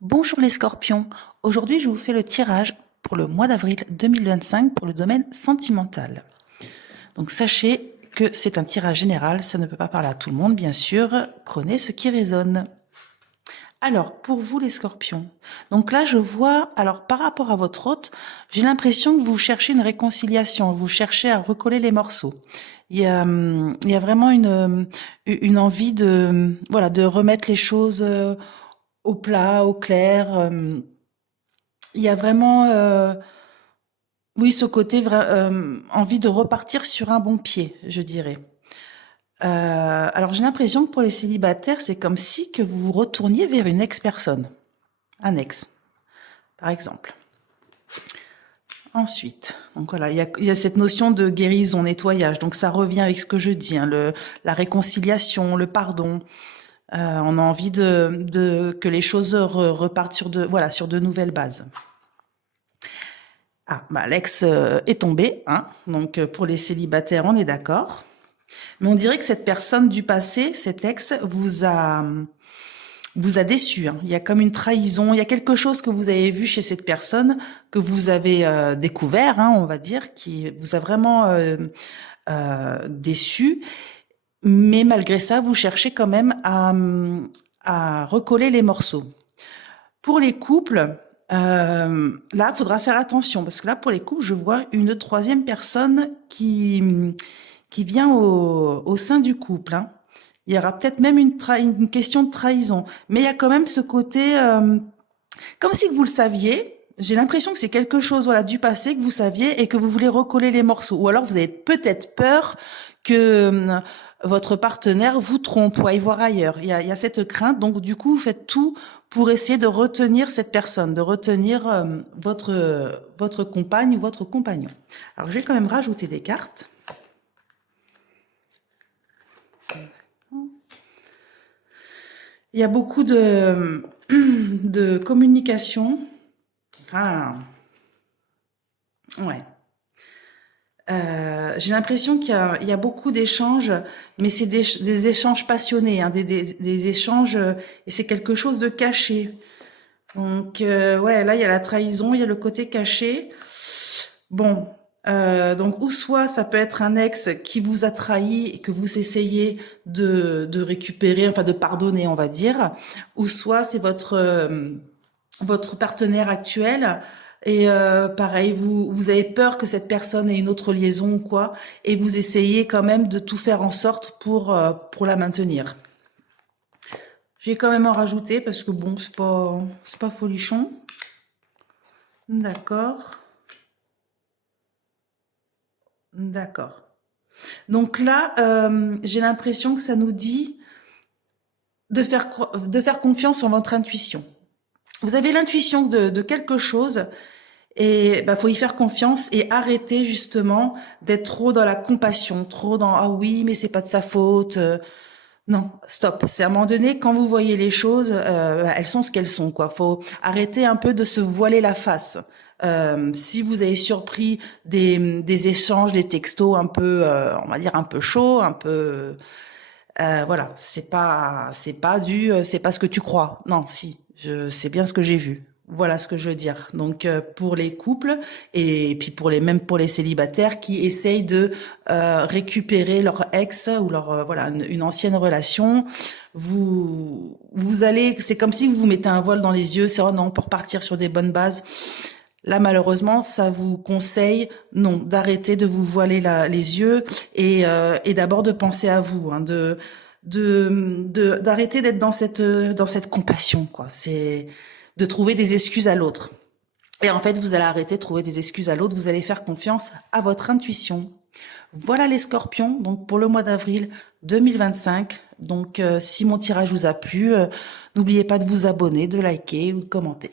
Bonjour les scorpions, aujourd'hui je vous fais le tirage pour le mois d'avril 2025 pour le domaine sentimental. Donc sachez que c'est un tirage général, ça ne peut pas parler à tout le monde bien sûr, prenez ce qui résonne. Alors pour vous les scorpions, donc là je vois, alors par rapport à votre hôte, j'ai l'impression que vous cherchez une réconciliation, vous cherchez à recoller les morceaux. Il y a vraiment une envie de, voilà, de remettre les choses au plat, au clair. Il y a vraiment, oui, ce côté envie de repartir sur un bon pied, je dirais. Alors j'ai l'impression que pour les célibataires, c'est comme si que vous vous retourniez vers une ex-personne, un ex, par exemple. Ensuite, donc voilà, il y a cette notion de guérison, nettoyage. Donc ça revient avec ce que je dis, hein, la réconciliation, le pardon. On a envie que les choses repartent sur de nouvelles bases. Ah, bah, l'ex est tombé, hein. Donc pour les célibataires, on est d'accord. Mais on dirait que cette personne du passé, cet ex, vous a déçu, hein. Il y a comme une trahison, il y a quelque chose que vous avez vu chez cette personne, que vous avez découvert, hein, on va dire, qui vous a vraiment déçu. Mais malgré ça, vous cherchez quand même à recoller les morceaux. Pour les couples, là, il faudra faire attention parce que là, pour les couples, je vois une troisième personne qui vient au sein du couple, hein. Il y aura peut-être même une question de trahison, mais il y a quand même ce côté, comme si vous le saviez. J'ai l'impression que c'est quelque chose, voilà, du passé que vous saviez et que vous voulez recoller les morceaux. Ou alors vous avez peut-être peur que votre partenaire vous trompe ou aille voir ailleurs. Il y a cette crainte, donc du coup, vous faites tout pour essayer de retenir cette personne, de retenir votre compagne ou votre compagnon. Alors, je vais quand même rajouter des cartes. Il y a beaucoup de communication. Ah, ouais. J'ai l'impression qu'il y a beaucoup d'échanges, mais c'est des échanges passionnés, hein, des échanges, et c'est quelque chose de caché. Donc, ouais, là, il y a la trahison, il y a le côté caché. Bon, donc, ou soit ça peut être un ex qui vous a trahi et que vous essayez de récupérer, enfin de pardonner, on va dire, ou soit c'est votre partenaire actuel et pareil, vous avez peur que cette personne ait une autre liaison ou quoi, et vous essayez quand même de tout faire en sorte pour la maintenir. Je vais quand même en rajouter parce que bon, c'est pas folichon. D'accord. D'accord. Donc là, j'ai l'impression que ça nous dit de faire confiance en votre intuition. Vous avez l'intuition de quelque chose et bah, faut y faire confiance et arrêter justement d'être trop dans la compassion, trop dans ah oui mais c'est pas de sa faute. Non, stop. C'est à un moment donné quand vous voyez les choses, bah, elles sont ce qu'elles sont quoi. Faut arrêter un peu de se voiler la face. Si vous avez surpris des échanges, des textos un peu, on va dire un peu chauds, un peu, voilà, c'est pas ce que tu crois. Non, si, c'est bien ce que j'ai vu. Voilà ce que je veux dire. Donc pour les couples et puis même pour les célibataires qui essayent de récupérer leur ex ou leur voilà une ancienne relation, vous allez, c'est comme si vous vous mettez un voile dans les yeux. C'est oh non pour partir sur des bonnes bases. Là, malheureusement, ça vous conseille, non, d'arrêter de vous voiler les yeux et d'abord de penser à vous, hein, d'arrêter d'être dans cette compassion, quoi. C'est de trouver des excuses à l'autre. Et en fait, vous allez arrêter de trouver des excuses à l'autre, vous allez faire confiance à votre intuition. Voilà les scorpions, donc pour le mois d'avril 2025. Donc, si mon tirage vous a plu, n'oubliez pas de vous abonner, de liker ou de commenter.